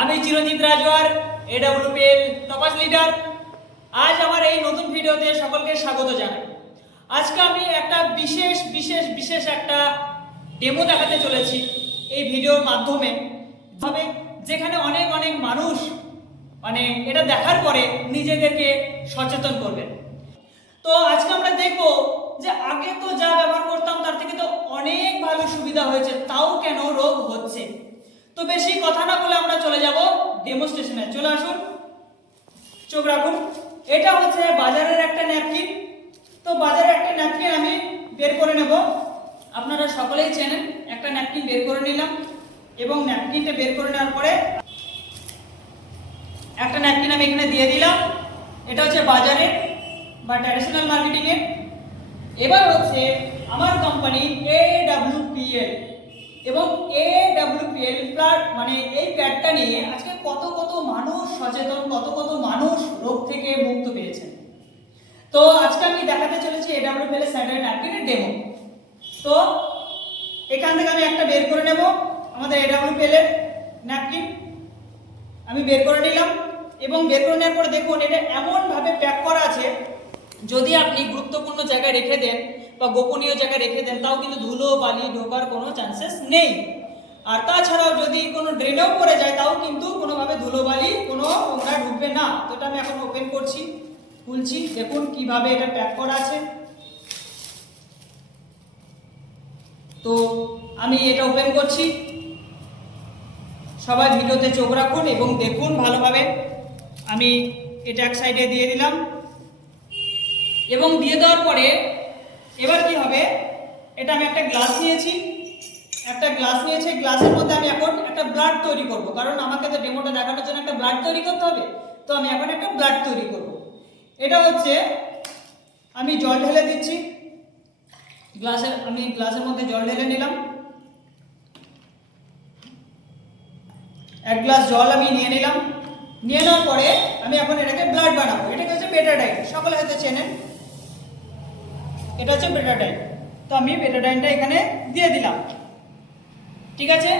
আমি চিরঞ্জিত রাজওয়ার এডাব্লিউপিএল টপাস লিডার আজ আমার এই নতুন ভিডিওতে সকলকে স্বাগত জানাই। আজকে আমি একটা বিশেষ বিশেষ বিশেষ একটা ডেমো দেখাতে চলেছি এই ভিডিওর মাধ্যমে। তবে যেখানে অনেক অনেক মানুষ মানে এটা দেখার পরে নিজেদেরকে সচেতন করবেন তো আজকে আমরা দেখব যে আগে তো যা ব্যবহার করতাম তার থেকে তো অনেক ভালো সুবিধা হয়েছে, তাও কেন রোগ হচ্ছে? তো বেশি কথা না বলে আমরা চলে যাব ডেমোস্ট্রেশনে চলে আসুন। চোখ রাখুন। এটা হচ্ছে বাজারের একটা ন্যাপকিন তো বাজারের একটা ন্যাপকিন আমি বের করে নেব। আপনারা সকলেই চেনেন, একটা ন্যাপকিন বের করে নিলাম। এবং ন্যাপকিনটা বের করে নেওয়ার পরে একটা ন্যাপকিন আমি এখানে দিয়ে দিলাম। এটা হচ্ছে বাজারে বা ট্র্যাডিশনাল মার্কেটিং এর। এবার হচ্ছে আমার কোম্পানি এ এবং এ ডাব্লিউপিএল মানে এই প্যাডটা নিয়ে আজকে কত কত মানুষ সচেতন, কত কত মানুষ রোগ থেকে মুক্ত পেয়েছেন। তো আজকে আমি দেখাতে চলেছি এ ডাব্লিউপিএল এর স্যানিটারি ন্যাপকিনের ডেমো তো এখান থেকে আমি একটা বের করে নেব, আমাদের এ ডাব্লিউপিএল এর ন্যাপকিন আমি বের করে নিলাম এবং বের করে নেওয়ার পরে দেখুন, এটা এমনভাবে প্যাক করা আছে, যদি আপনি গুরুত্বপূর্ণ জায়গায় রেখে দেন বা গোপনীয় জায়গায় রেখে দেন, তাও কিন্তু ধুলো, বালি, ঢোকার কোনো চান্সেস নেই। আর তাছাড়াও যদি কোনো ড্রেনেও পড়ে যায়, তাও কিন্তু কোনোভাবে ধুলো, বালি, কোনো নোংরা ঢুকবে না। তো এটা আমি এখন ওপেন করছি, খুলছি, দেখুন কীভাবে এটা প্যাক করা আছে। তো আমি এটা ওপেন করছি। সবাই ভিডিওতে চোখ রাখুন এবং দেখুন ভালোভাবে। আমি এটা এক সাইডে দিয়ে দিলাম। এবং দিয়ে দেওয়ার পরে এবার কি হবে? এটা আমি একটা গ্লাস নিয়েছি। একটা গ্লাস নিয়েছি গ্লাসের মধ্যে আমি এখন একটা ব্লাড তৈরি করব। কারণ আমাকে তো ডেমোটা দেখানোর জন্য একটা ব্লাড তৈরি করতে হবে। তো আমি এখন একটা ব্লাড তৈরি করব। এটা হচ্ছে, আমি জল ঢেলে দিচ্ছি। গ্লাসের আমি গ্লাসের মধ্যে জল ঢেলে নিলাম। এক গ্লাস জল আমি নিয়ে নিলাম। নিয়ে নেওয়ার পরে আমি এখন এটাকে ব্লাড বানাবো। এটাকে হচ্ছে বেটাডাইন সকলে হয়তো চেনেন। এটা হচ্ছে বেটাডাইন তো আমি বেটাডাইনটা এখানে দিয়ে দিলাম। ঠিক আছে?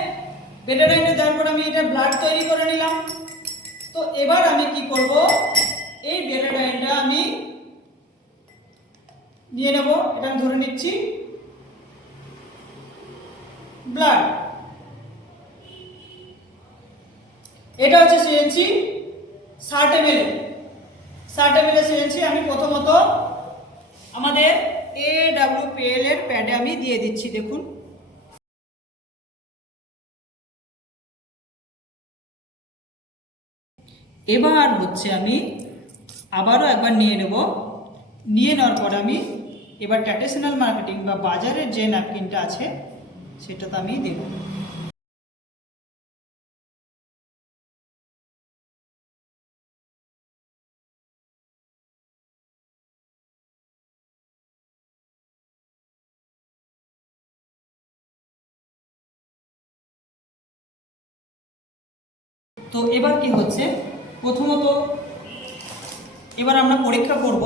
বেটাডাইনটা দেওয়ার পর আমি এটা ব্লাড তৈরি করে নিলাম। তো এবার আমি কি করব? এই বেটাডাইনটা আমি নিয়ে নেব। এটা আমি ধরে নিচ্ছি। ব্লাড এটা হচ্ছে সিএনসি ষাট এম ষাট এম সিএনসি আমি প্রথমত আমাদের এ ডাব্লিউপিএল এর প্যাডে আমি দিয়ে দিচ্ছি, দেখুন। এবার হচ্ছে আমি আবারও একবার নিয়ে নেব। নিয়ে নেওয়ার পর আমি এবার ট্র্যাডিশনাল মার্কেটিং বা বাজারের যে ন্যাপকিনটা আছে সেটা তো আমি দেবো। তো এবার কি হচ্ছে? প্রথমত এবার আমরা পরীক্ষা করব,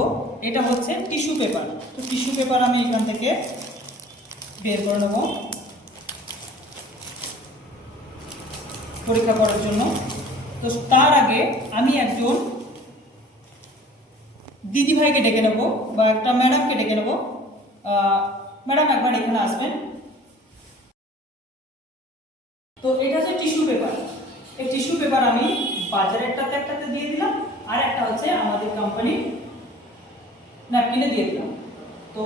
এটা হচ্ছে টিস্যু পেপার তো টিস্যু পেপার আমি এখান থেকে বের করে নেব। পরীক্ষা করার জন্য। তো তার আগে আমি একজন দিদিভাইকে ডেকে নেব বা একটা ম্যাডামকে ডেকে নেব। ম্যাডাম একবার এখানে আসবেন। তো এটা হচ্ছে টিস্যু পেপার এই টিস্যু পেপার আমি বাজারেরটাতে একটাতে দিয়ে দিলাম, আর একটা হচ্ছে আমাদের কোম্পানি ন্যাপকিনে দিয়ে দিলাম। তো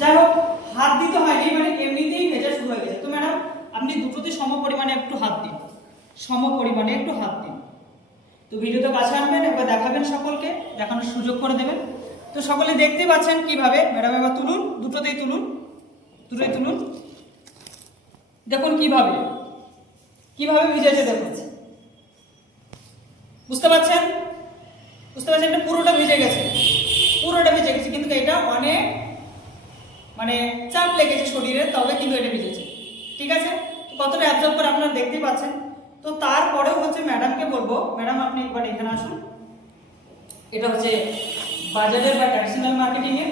যাই হোক, হাত দিতে হয়নি মানে এমনিতেই ভেজা শুরু হয়ে গেছে। তো ম্যাডাম আপনি দুটোতে সম পরিমাণে একটু হাত দিন। সম পরিমাণে একটু হাত দিন। তো ভিডিওতে কাছে আনবেন একবার দেখাবেন সকলকে, দেখানোর সুযোগ করে দেবেন। তো সকলে দেখতে পাচ্ছেন কীভাবে ম্যাডাম এবার তুলুন, দুটোতেই তুলুন দুটোই তুলুন। দেখুন কীভাবে। কীভাবে ভিজেছে দেখুন বুঝতে পারছেন? বুঝতে পারছেন? এটা পুরোটা ভিজে গেছে। পুরোটা ভিজে গেছে, কিন্তু এটা অনেক মানে চাপ লেগেছে শরীরে, তবে কিন্তু এটা ভিজেছে। ঠিক আছে? কতটা অ্যাবজর্ব করে আপনারা দেখতেই পাচ্ছেন। তো তারপরেও হচ্ছে ম্যাডামকে বলব ম্যাডাম আপনি একবার এখানে আসুন। এটা হচ্ছে বাজারের বা ট্র্যাডিশনাল মার্কেটিং এর।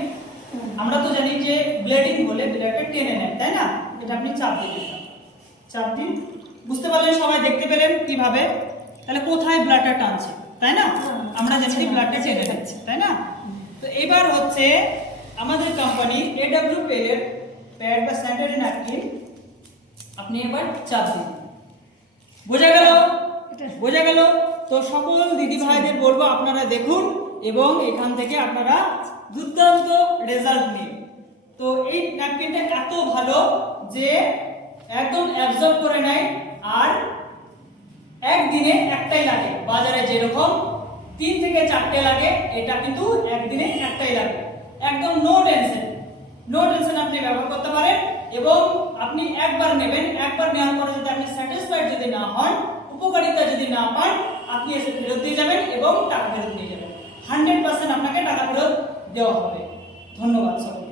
আমরা তো জানি যে ব্লেডিং বলে ব্লেডটা টেনে নেন, তাই না? এটা আপনি চাপ দিয়ে চাপ দিন। বুঝতে পারলেন? সবাই দেখতে পেলেন কীভাবে? তাহলে কোথায় ব্লাডটা টানছে? তাই না? আমরা জানি ব্লাডটা চেনে যাচ্ছে তাই না? তো এবার হচ্ছে আমাদের কোম্পানি এডব্লিউ পেলের প্যাড বা স্যানিটারি ন্যাপকিন আপনি এবার চাপ দিন। বোঝা গেল? বোঝা গেল? তো সকল দিদি ভাইদের বলব আপনারা দেখুন এবং এখান থেকে আপনারা দুর্দান্ত রেজাল্ট নিন। তো এই ন্যাপকিনটা এত ভালো যে একদম অ্যাবজর্ব করে নেয়। আর একদিনে একটাই লাগে। বাজারে যেরকম তিন থেকে চারটে লাগে, এটা কিন্তু একদিনে একটাই লাগে। একদম নো টেনশন নো টেনশন আপনি ব্যবহার করতে পারেন এবং আপনি একবার নেবেন, একবার নেওয়ার পরে যদি আপনি স্যাটিসফাইড যদি না হন, উপকারিতা যদি না পান, আপনি এসে ফেরত দিয়ে যাবেন এবং টাকা ফেরত নিয়ে যাবেন। হান্ড্রেড পার্সেন্ট আপনাকে টাকা ফেরত দেওয়া হবে। ধন্যবাদ সকলকে